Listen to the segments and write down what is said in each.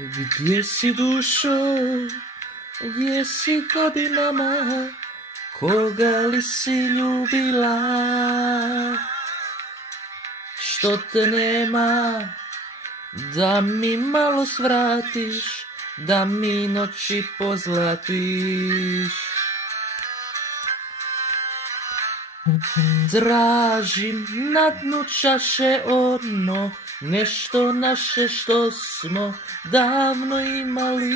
Gdje si dušo, gdje si godinama, koga li si ljubila? Što te nema, da mi malo svratiš, da mi noći pozlatiš. Tražim na dnu čaše ono, nešto naše što smo davno imali.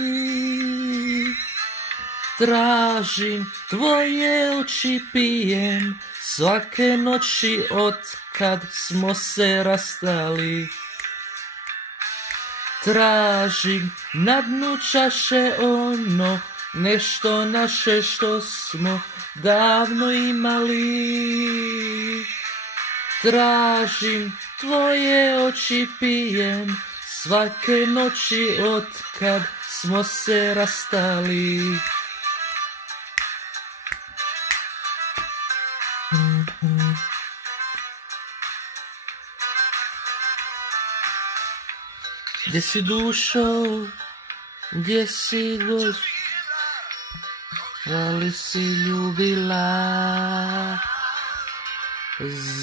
Tražim tvoje oči, pijem svake noći od kad smo se rastali. Tražim na dnu čaše ono, nešto naše što smo davno imali. Tražim tvoje oči, pijem svake noći od kad smo se rastali. Gdje si dušo, gdje si da li si ljubila?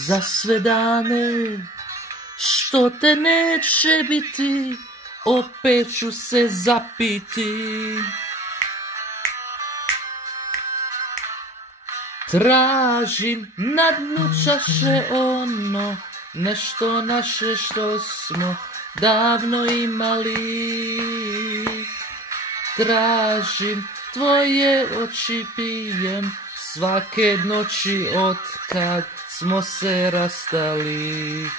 Za sve dane što te neće biti, opet ću se zapiti. Tražim na dnu čaše ono, nešto naše što smo davno imali. Tražim tvoje oči, pijem svake noći od kad smo se rastali.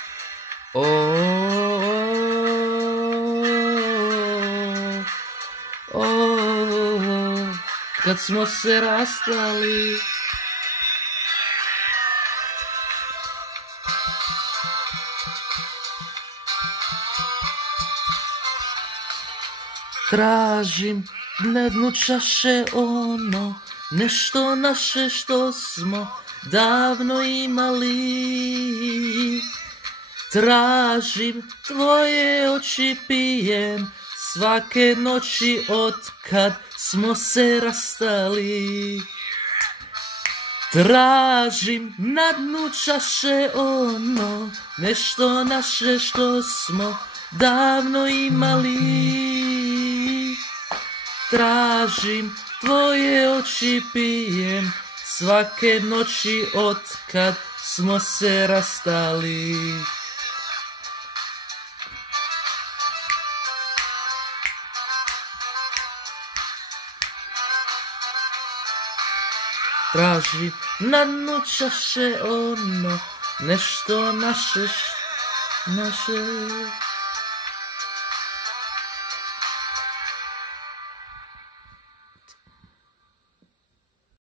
Kad smo se rastali. Tražim na dnu čaše ono, nešto naše što smo davno imali. Tražim tvoje oči, pijem svake noći od kad smo se rastali. Tražim na dnu čaše ono, nešto naše što smo davno imali. Tražim tvoje oči, pijem svake noći od kad smo se rastali. Tražim na dnu čaše ono, nešto naše.